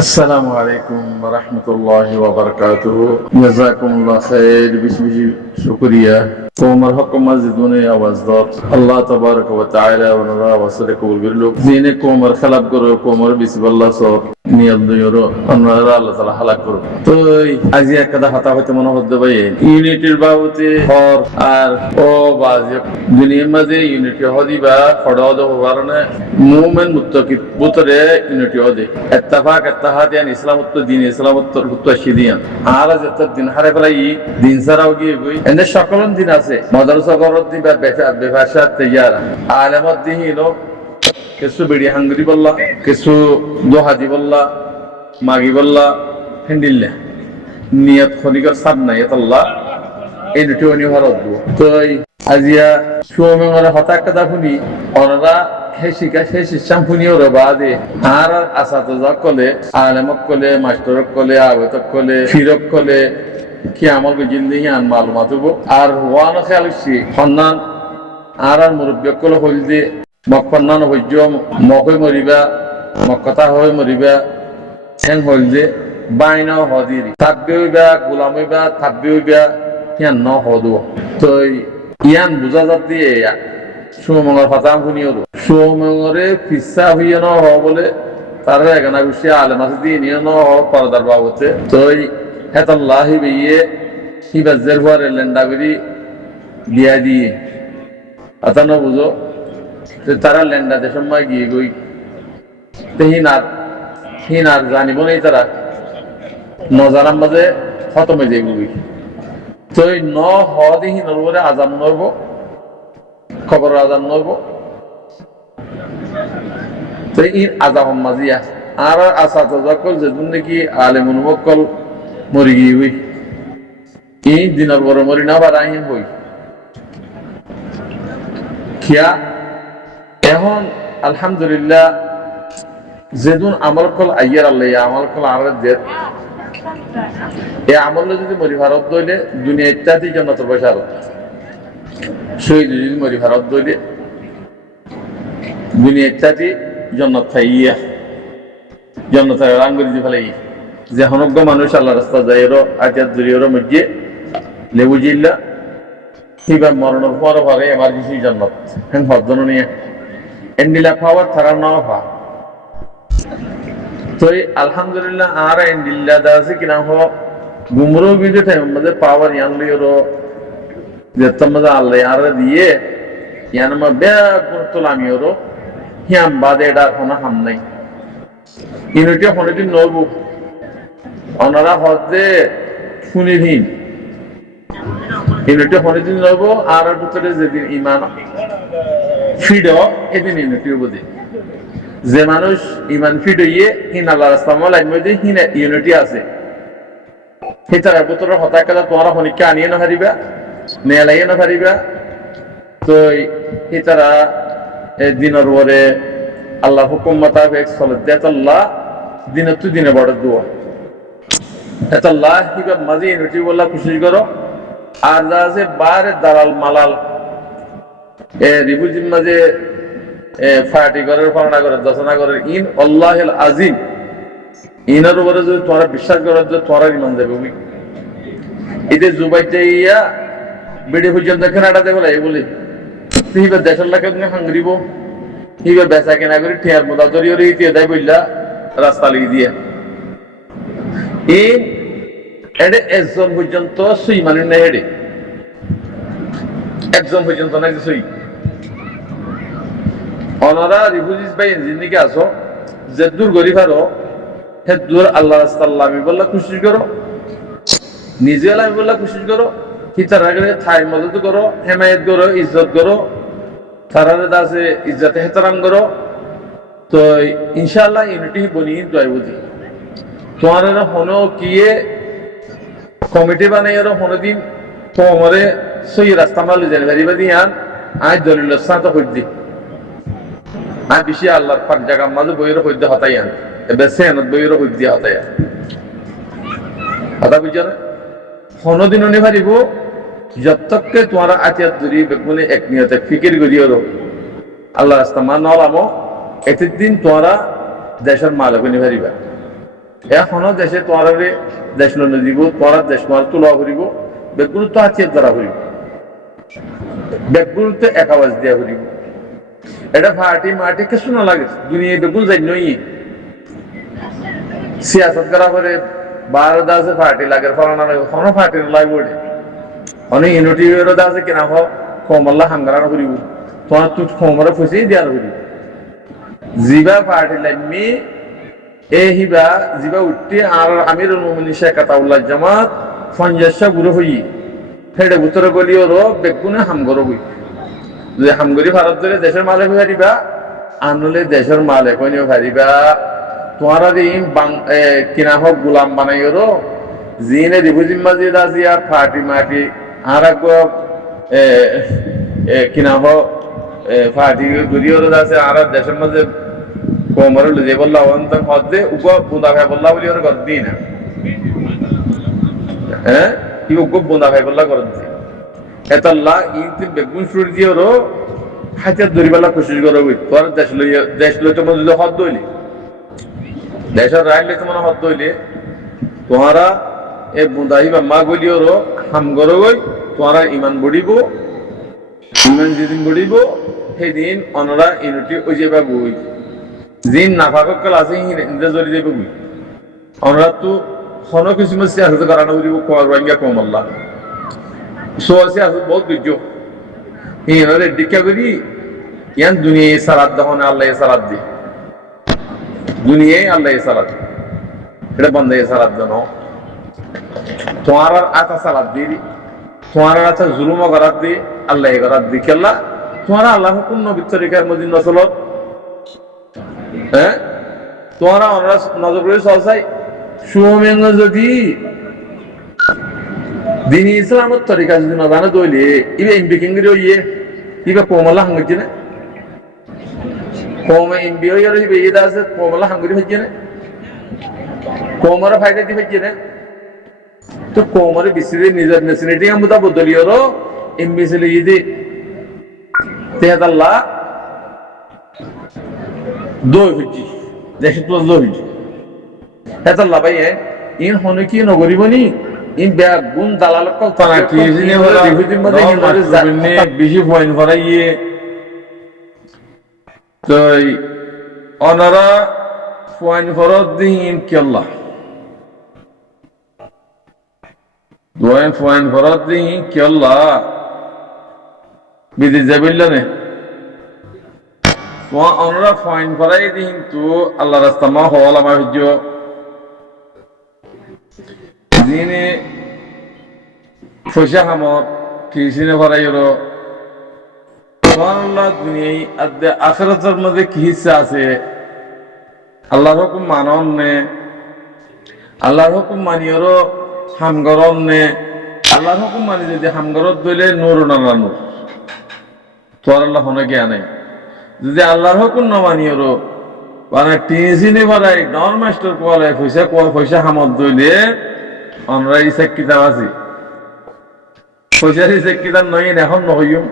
আসসালামু আলাইকুম ওয়া রাহমাতুল্লাহি ওয়া বারাকাতুহু। জাযাকুমুল্লাহ খাইর। বেশি বেশি শুকরিয়া। তোমার হকম মসজিদে আওয়াজ দাও। আল্লাহ তাবারাক ওয়া তাআলা ওনারা ওয়াসলে কবুল করলো। দিনে কোমর খেলাপ করো, কোমর বিসমিল্লাহ সব নিয়ত দিয়রো ওনারা আল্লাহ তাআলা হালাক করো। তো আজি একটা হাতা হইতে মনে হচ্ছে ভাই ইউনিটির বাবতে হর আর ও বাজে দুনিয়ার মাঝে ইউনিটি হদিবা ফড়াদ হওয়ারনে মুমিন মুত্তাকি বুতরে ইউনিটি হদে ইত্তেফাক ইত্তেহাদিয়ান ইসলাম উত্তর দিন ইসলাম উত্তর শিদিয়ান আর যত দিন হারে ফেলাই দিন ছাড়াও গিয়ে গই এনে সকল দিন আছে মাদ্রাসা করত দিন বা বেফাশা তৈয়ারা আলেমত দিন হলো কিছু বিড়ি হাঙ্গরি বললা কিছু দোহাদি বললা মাগি বললা হিন্দিল্লা নিয়ত খনিকর সাব নাই আল্লাহ এই দুটো নিহরত তো আজিয়া সুমের হঠাৎ কথা শুনি ওনারা হে শিকা সে শিষ্যাম শুনি ওরা বাদে আর আসাত কলে আলেমক কলে মাস্টরক কলে আবেতক কলে ফিরক কলে কি আমল জিন্দি আন মালুমাত হবো আর ওয়ান খেয়াল সন্ধান আর মুরব্বী কলে হইল যে মকন্নান হইজ মকই মরিবা মকতা হয়ে মরিবা হ্যাং হইল যে বাইন হদিরি থাকবে হইবা গোলাম হইবা থাকবে হইবা ইয়ান ন হদু তো ইয়ান বুঝা যাতে সুমঙ্গর ফাতাম শুনিও সুমঙ্গরে ফিসা হইয়া ন হ বলে তার এখানে বসে আলেম আছে দিয়ে নিয়ে ন হ পরদার বাবতে তো হেতাল্লাহি বেয়ে হিবাজের হওয়ারে লেন্ডাগরি দিয়া দিয়ে আতানো বুঝো তারা লেন্ডা যে সময় গিয়ে গই হিনার জানিব নেই তারা নজারাম বাজে খতমে যে গুই তো ন হদিহি নরবরে আজান নরব খবর আজান নরব তো ই আজাম মাজিয়া আর আসা তাজাকল যেদিন নাকি আলেমুল মক্কল মরি গিয়ে হই ই দিনের বড় মরি না বাড়াই হই খিয়া এখন আলহামদুলিল্লাহ যেদিন আমল কল আইয়ার আল্লাহ আমল কল আর জেদ এই আমল যদি মরি ভারত দইলে দুনিয়া ইত্যাদি জন্নত পয়সা শহীদ যদি মরি ভারত দইলে দুনিয়া ইত্যাদি জন্নত থাইয়া জন্নত রাঙ্গুরি দি ফেলাই যে হনজ্ঞ মানুষ আল্লাহ রাস্তা যাইরো আজাদ দূরিয়রো মধ্যে লেবু জিল্লা কিবা মরণের পর ভাবে এমার্জেন্সি জন্নত হ্যাঁ হজন নিয়ে এন্ডিলা পাওয়ার থারা নাও ভা তো আলহামদুলিল্লাহ আর এন্ডিল্লা দাসে কিনা হ গুমরো বিদে টাইম মধ্যে পাওয়ার ইয়ান লিওরো যে তোমাদের আল্লাহ আর দিয়ে ইয়ান মা ব্যাগ তোলামিওরো হিয়াম বাদে এটা কোনো হাম নাই ইউনিটি হনেদিন নবু ওনারা হজে শুনিহীন ইউনিটি হনেদিন নব আর ভিতরে যেদিন ইমান ফিড এদিন ইউনিটি বোধে যে মানুষ ইমান ফিড হইয়ে হিন আল্লাহ রাস্তামল মধ্যে হিন ইউনিটি আছে সেটার ভিতরে হতাশ কাজা তোমার হনিকা আনিয়ে না হারিবা নেলাইয়ে না হারিবা তো সেটারা দিনের পরে আল্লাহ হুকুম মোতাবেক চলে দেতাল্লাহ দিনের তো দিনে বড় দোয়া দেতাল্লাহ হিবা মাঝে ইউনিটি বললা খুশি করো আর যা আছে বারে দালাল মালাল রিবুজির মাঝে ফাটি ঘরের ফানা করে দশনা করে ইন আল্লাহ আজিম ইনার উপরে যদি তোমরা বিশ্বাস করো যে তোমরা ইমান দেবে এদের জুবাই চাইয়া বেড়ে পর্যন্ত কেনাটা বলে এই বলি হিবা দেশের লাখে হাঙ্গরিব হিবা বেচা কেনা করে ঠেয়ার মোদা জড়িয়ে ইতিয়ে দেয় বললা রাস্তা লিখে দিয়ে এই এডে একজন পর্যন্ত সই মানে না হেডে একজন পর্যন্ত না সই ওনারা রিফিউজিস ভাই জিন্দিকে আসো যে দূর গরিব আরো হে দূর আল্লাহ রাস্তা আমি বললা খুশি করো নিজে আমি বললা খুশি করো হিতার আগে থাই মদত করো হেমায়ত করো ইজ্জত করো তারারে দাসে ইজ্জতে হেতারাম করো তো ইনশাআল্লাহ ইউনিটি বনি দয় বুঝি তোমার হনো কিয়ে কমিটি বানাই আরো হনো দিন তোমারে সই রাস্তা মালু জানি ভারিবা দিয়ান আজ দলিল সাথে হইদি আর বেশি আল্লাহর পাক জায়গা মাঝে বইয়ের হইতে হতাই আন এবার সেনত বইয়ের হইতে হতাই কথা বুঝছো না হনদিন উনি ভারিব যতকে তোমার আতিয়াত দূরি বেগুনে এক নিয়তে ফিকির করিও আল্লাহ রাস্তা মান নলামো এতের দিন তোমরা দেশের মালক উনি ভারিবা এখনো দেশে তোমার দেশ লনে দিব, তোমার দেশ মার তোলা করিব, বেগুলো তো হাতিয়ার দ্বারা করিব, বেগুলো তো এক আওয়াজ দিয়া করিব। এটা ফাটি মাটি কিছু না লাগে, দুনিয়া বেগুল যাই নই সিয়াসত করা করে 12 দাসে ফাটি লাগে, ফলানা লাগে, কোনো ফাটি লাগে বলে অনেক ইউনিটির দাসে কিনা হোক কমল্লা হাঙ্গারা করিব, তোমার তুই কমরা ফুসেই দেওয়ার করিব। জিবা ফাটি লাগমি হিবা জিবা উঠতে আর আমিরুল মুমিনিন শেখ আতাউল্লাহ জামাত 50 গুরু হই হেডে উত্তরে গলিও রো বেগুনে হামগর হই, যে হামগরি ভারত ধরে দেশের মালিক হয়ে হারিবা, আনলে দেশের মালিক হইনিও হারিবা। তোমারা দিন কিনা হোক গোলাম বানাইও রো জিনে রিভুজিম্মা জিদা জিয়া ফাটি মাটি আর কিনা হোক ফাটি গরিও রো আছে আর দেশের মাঝে কোমর যে বললা অন্ত হদে উগো বুদা ভাই বললা বলি ওর কর দিই না, হ্যাঁ কি উগো বুদা ভাই বললা কর দি এতাল্লাহ ইনতে বেগুন শুর দিও রো হাজার দরিবালা কোশিশ করো বই তোর দেশ লই তোমার যদি হদ দইলি দেশের রাইলে তোমার হদ দইলে তোমারা এ বুদাই বা মা গলিও রো হাম করো গই তোমারা ইমান বড়িব, ইমান যেদিন বড়িব সেদিন অনরা ইউনিটি ওই যাবা বই জিন নাফাকল আছে হিন্দে জড়ি দেবে বই আমরা তো কোনো কিছু মধ্যে আসতে কারণ রোহিঙ্গা কম আল্লাহ সো আছে বহুত দুর্য হিন্দে ডিকা করি ইয়ান দুনিয়ায় সালাদ দহনে আল্লাহ সালাদ দি, দুনিয়ায় আল্লাহ সালাদ এটা বন্ধ সালাদ দেন তোমার আতা সালাদ দি, তোমার আচ্ছা জুলুম করার দি আল্লাহ করার দি কেল্লা তোমার আল্লাহ হুকুম নবী তরিকার মধ্যে নচলত, হ্যাঁ তোমরা নজর করে চলছাই সুমেন যদি দিন ইসলামের তরিকা যদি না জানে দইলে ইবে এমবি কিংরি ইয়ে ইবে কোমলা হাঙ্গি না কোমে এমবি হইয়ার ইবে ইদা আছে কোমলা হাঙ্গি হইছে না কোমরা ফায়দা দি হইছে না তো কোমরে বিসিরে নিজের নেসিনিটি আমুদা বদলিয়রো এমবি সলে ইদি তেহাদাল্লাহ দই হইছি দেশে তো দই হইছি এত লাভাই ইন হনে কি নগরিবনি ইন ব্যাগ গুণ দালাল কল তানা কি জিনে হলো বিভূতির মধ্যে কি মারে জানে বেশি পয়েন্ট ভরাইয়ে তো অনারা পয়েন্ট ভরত দিন কি আল্লাহ দোয়েন পয়েন্ট ভরত দিন কি আল্লাহ বিদেশ যাবিল্লা নে আমরা ফাইন করাই দিন তো আল্লাহ রাস্তা মা হওয়াল আমার হজ্জ যিনি পয়সা খামত কিসিনে ভরাই হলো আল্লাহ দুনিয়ায় আদে আখিরাতের মধ্যে কি হিস্সা আছে আল্লাহর হুকুম মানন নে আল্লাহর হুকুম মানিয়রো হামগরন নে আল্লাহর হুকুম মানি যদি হামগরত দইলে নূর না নূর তোর আল্লাহ হনে জ্ঞান নাই যদি আল্লাহর হুকুম না মানিয়রো মানে টিনসিনে ভরাই ডন মাস্টার কোয়ালে পয়সা হামত দইলে আমরা ইসা কিতাব আছি পয়সার ইসা কিতাব নয় এখন নহইম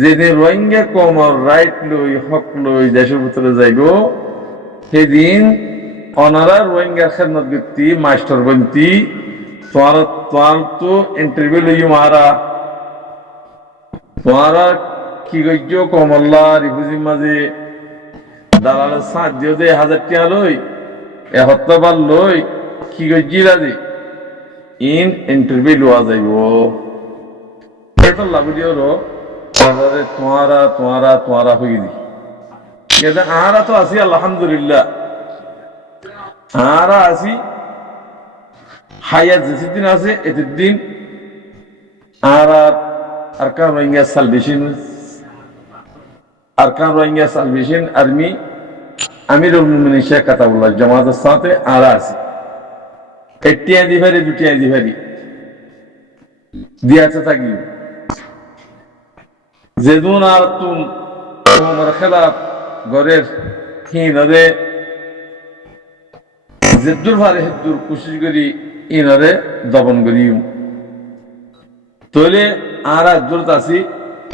যেদিন রোহিঙ্গা কমর রাইট লই হক লই দেশের ভিতরে যাইব সেদিন অনারা রোহিঙ্গার খেদমত ব্যক্তি মাস্টার বন্তি তোমার তো ইন্টারভিউ লই মারা তোমারা কি গজ্য কমল্লা রিফুজির মাঝে দালালের সাঁত দিও যে 1000 টাকা লই হত্যাবার লই কি গজ্জি রাজি ইন ইন্টারভিউ লওয়া যাইব এটা লাভ দিও রো তোমারা হয়ে দি আরা তো আছি আলহামদুলিল্লাহ আরা আছি হায়াত যেদিন আছে এদের দিন আরকান রোহিঙ্গা সালভেশন আর্মি আমিরুল মুমিনিন শেখ আতাউল্লাহ জামাতের সাথে আরা আছি একটিয়া দিভারি দুটিয়া দিভারি দিয়াছে থাকি যেদুন আর তোমার খেলাফ ঘরের হিনরে যেদুর ভারে হেদুর কোশিশ করি ইনরে দমন করি তলে আরা দূরত আছি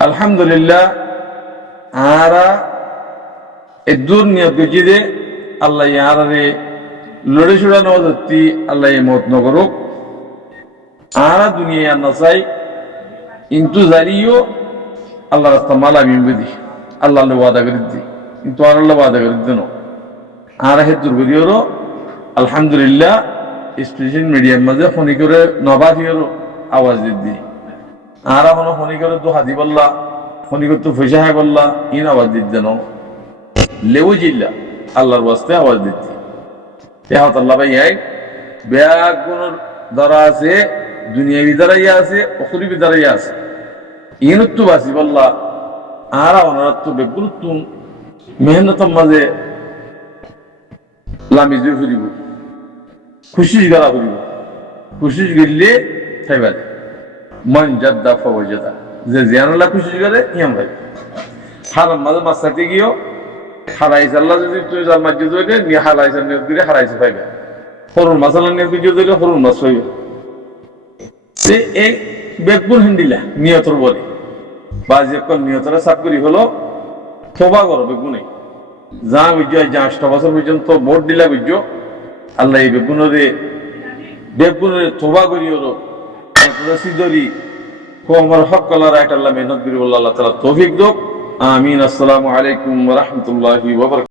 আলহামদুলিল্লাহ আরা এদুর নিয়ত গজি দে আল্লাহ ইয়ারে লড়ে ছুড়া নামাজ হচ্ছি আল্লাহ মত নগরক আরা দুনিয়া না চাই কিন্তু জানিও আল্লাহ রাস্তা মালা বিম্বদি আল্লাহ ওয়াদা করে দি কিন্তু আর আল্লাহ ওয়াদা করে দিন আর হে দুর্গদিওরও আলহামদুলিল্লাহ স্পেশাল মিডিয়ার মাঝে ফোনি করে নবাহিওর আওয়াজ দিদি আর এখনো ফোনি করে তো হাদি বললা ফোনি করতে পয়সা হয় বললা ইন আওয়াজ দিতে ন লেউ জিল্লা আল্লাহর ওয়াস্তে আওয়াজ দিতি তেহাত আল্লাহ ভাই এক ব্যাগ গুণর দ্বারা আছে দুনিয়াবি দ্বারাই আছে অখরিবি দ্বারাই আছে ইনত্তু বাসি বললা আর অনারত্ব বেগুরুত্ব মেহনতর মাঝে লামি দিয়ে ফুরিব খুশি গলা ফুরিব খুশি গেলে খাইবার মন জাদ্দা ফওয়াজাদা যে জিয়ানুল্লাহ খুশি করে ইয়াম ভাই হারাম মাঝে মাসাতে গিয়েও হারাইছ আল্লাহ যদি তুই যার মাঝে ধরে নিয়ে হারাইছ নিয়োগ দিলে হারাইছে পাইবে হরুন মাসালা নিয়োগ দিলে হরুন মাছ পাইবে সে এই বেগুন হিন্দিলা নিয়তর বলে বাজি অকল নিয়তরা সাফ করি হলো তোবা করো বেগুনে যা বুঝছো যা 8 বছর পর্যন্ত ভোট দিলা বুঝছো আল্লাহ এই বেগুনের তোবা করি হলো সিদরি আমার হক কলার একটা আল্লাহ মেহনত করি বলল আল্লাহ তাআলা তৌফিক দাও আমিন আসসালামু আলাইকুম ওয়া রাহমাতুল্লাহি ওয়া বারাকাতুহু